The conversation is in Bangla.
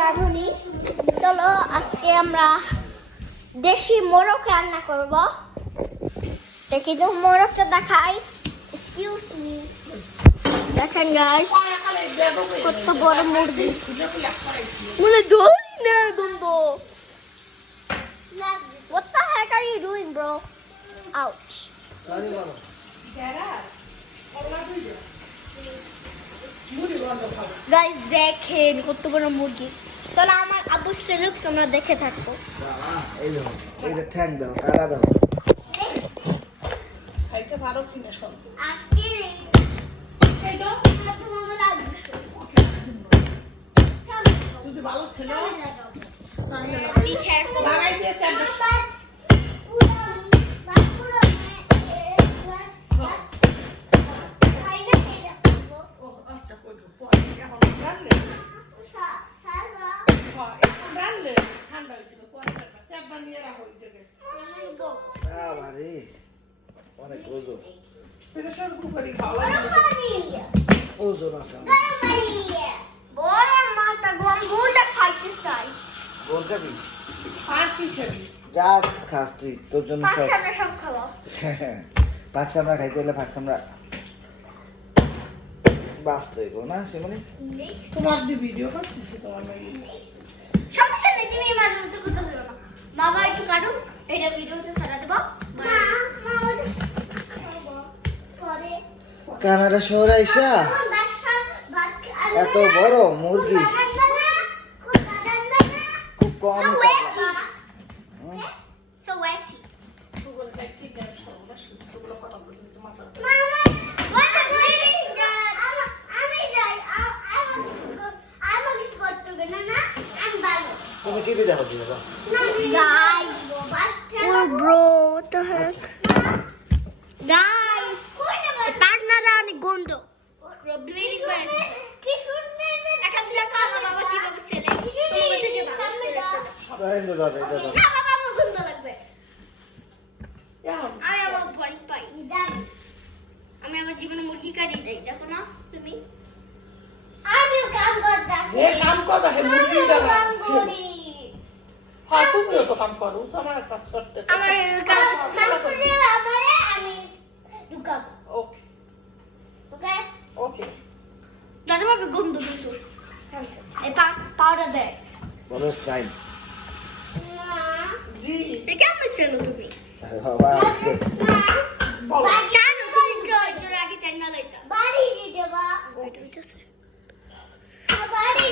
রাঁধুনি। চলো আজকে আমরা দেশি মোরগ রান্না করব। দেখি তো মোরগটা দেখাই। এক্সকিউজ মি, দেখেন গাইস কত বড় মুরগি। বলে ধরি না গন্ধ। What the heck are you doing, bro? Ouch. Guys দেখেন কত বড় মুরগি। চলো আমার আবু সেলুক তোমরা দেখে থাকো। এই দেখো, এইটা ঠ্যাং দাও, কাটা দাও। খাইতে পারো কিনা সব আজকে এই তো কত ভালো লাগবে। যদি ভালো ছিল Be careful. লাগাই দিয়েছে একটা ও আচ্ছা কই ঢুকবো এখন রান্নে এখন রান্নে ঠান্ডা হয়ে যাবে পরে চাপা নিয়ে রাখো ওই জায়গায় বাবারে, অনেক ওজন। প্রেশার কুকারে খাওয়া লাগবে ওজন আছে। বড় মাথা গম গুড়টা খাইতে চাই। গোল খাবি? আর কি খাবি যা খাস তুই, তোর জন্য সব। পাঁচটা সব খাবো। পাক সামরা খাইতে হলে পাক সামরা বাঁচতে হইব না সেমনি। তোমার দি ভিডিও করতেছি তোমার লাগি সমস্যা নেই, তুমি মাঝে মধ্যে কথা বলো না। বাবা একটু কাটুক, এটা ভিডিওতে ছাড়া দেবো। কানাডা শহরে আইসা এত বড় মুরগি খুব কমই কাটলাম। So wetty. গুগল লাইক কি দেন সর্বনাশ গুলো কথা বলি তোমার Mama, what are you doing? তুমি টিভি দেখো দিলে বা? Guys, oh bro, what the heck? আচ্ছা, Guys, partner অনেক গন্ধ। Bleeding bird. এখন দেখো আমার বাবা কিভাবে ছেলে। তোমাকে থেকে ভালো করে ছেলে। এই নে দাও, এটা দাও। না বাবা আমার গন্ধ লাগবে। এখন আমি আমার ভয় পাই। আমি আমার জীবনে মুরগি কাটি নাই, দেখো না তুমি। আমি কাম করতেছি। যে কাম করবে হে মুরগি দাও হ্যাঁ তুমিও তো কাম করো আমার কাজ করতেছ আমার কাজ মাংসলে আমারে আমি ঢুকাবো। ওকে ওকে? ওকে দাদা বাবা গন্ধ কিন্তু। এই পাউডার দে। বলো স্মাইল। জি এটা কেমন ছিল তুমি? বাবা আজকে বলো কেন তুমি জোর আগে টেন্ডা লাইতা? বাড়ি দিতে বা। ওইটা হইতাছে। বাড়ি